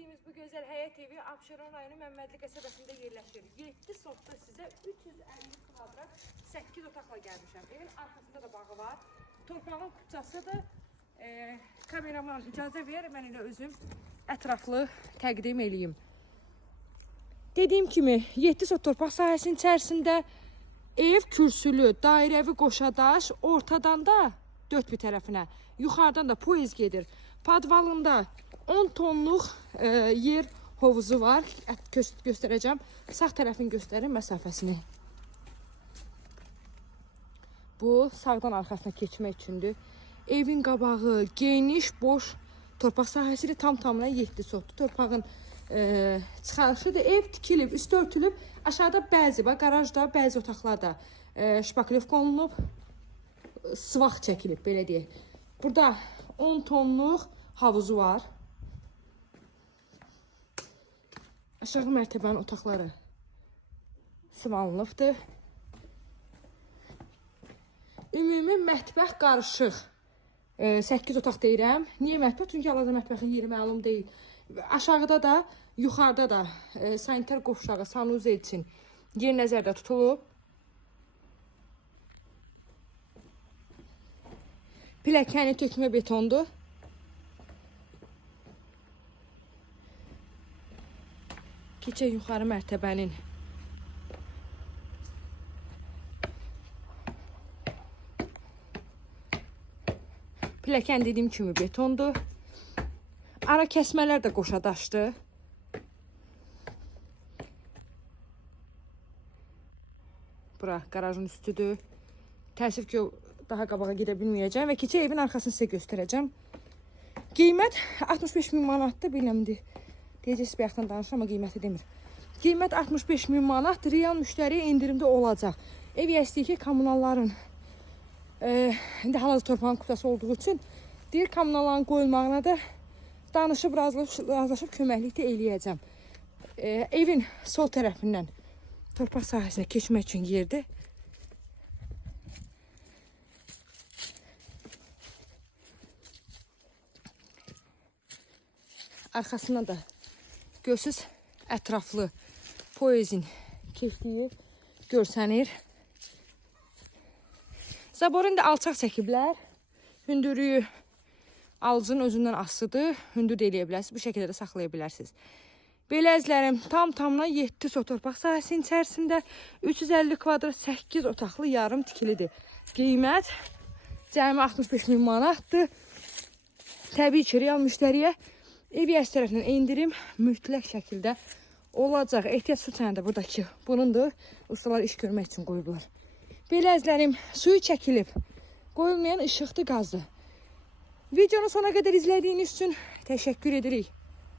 etdiyimiz bu gözəl həyət evi Abşeron rayonu Məmmədli qəsəbəsində yerləşir. 7 sotda sizə 350 kvadrat 8 otaqla gəlmişəm. Evin arxasında da bağı var. Torpağın küçəsidir. Kameraman icazə ver, mən elə özüm ətraflı təqdim eləyim. Dediyim kimi 7 sot torpaq sahəsinin içərisində ev kürsülü, dairəvi qoşadaş, ortadan da dörd bir tərəfinə, yuxarıdan da poyez gedir. Padvalında 10 tonluq yer hovuzu var. Göstərəcəm. Sağ tərəfin göstərin məsafəsini. Bu sağdan arxasına keçmək üçündür. Evin qabağı geniş, boş torpaq sahəsidir. Tam-tamına 7 sotdur. Torpağın çıxarışıdır. Ev tikilib, üstü örtülüb. Aşağıda bəzi, qarajda, bəzi otaqlarda şpaklevka olunub. Sıvaq çəkilib, belə deyək. Burada 10 tonluq havuzu var. Aşağı mərtəbənin otaqları sıvanılıbdır. Ümumi mətbəx qarışıq. 8 otaq deyirəm. Niyə mətbəx? Çünki hal-hazırda mətbəxin yeri məlum deyil. Aşağıda da, yuxarıda da sanitar qovşağı, sanuzel üçün yer nəzərdə tutulub. Pilləkəni tökmə betondur. Keçək yuxarı mərtəbənin pilləkən dediyim kimi betondur. Ara kəsmələr də qoşadaşdır. Bura qarajın üstüdür. Təəssüf ki, daha qabağa gedə bilməyəcəm və keçək evin arxasını sizə göstərəcəm. Qiymət 65.000 manatdır, bilməmdir. Deyəcəksiniz, bayaqdan danışır, amma qiyməti demir. Qiymət 65.000 manat, real müştəriyə indirimdə olacaq. Ev istəyir ki, kommunalların indi hal-hazırda torpağın küçəsi olduğu üçün deyir, kommunalların qoyulmağına da danışıb, razılaşıb köməklik də eləyəcəm. Evin sol tərəfindən torpaq sahəsinə keçmək üçün yerdir. Arxasından da görsüz ətraflı poyezin keçdiyi görsənir. Zabor indi alçaq çəkiblər. Hündürlüyü alıcının özündən asılıdır. Hündür eləyə bilərsiniz. Bu şəkildə də saxlaya bilərsiniz. Belə əzlərim, tam-tamına 7 sot torpaq sahəsinin içərisində 350 kvadrat 8 otaqlı yarım tikilidir. Qiymət cəmi 65.000 manatdır. Təbii ki, real müştəriyə ev yəsi tərəfindən endirim mütləq şəkildə olacaq. Ehtiyac su sənədi buradakı bunundur. Ustalar iş görmək üçün qoyublar. Belə əzlərim, suyu çəkilib. Qoyulmayan işıqdır, qazdır. Videonu sona qədər izlədiyiniz üçün təşəkkür edirik.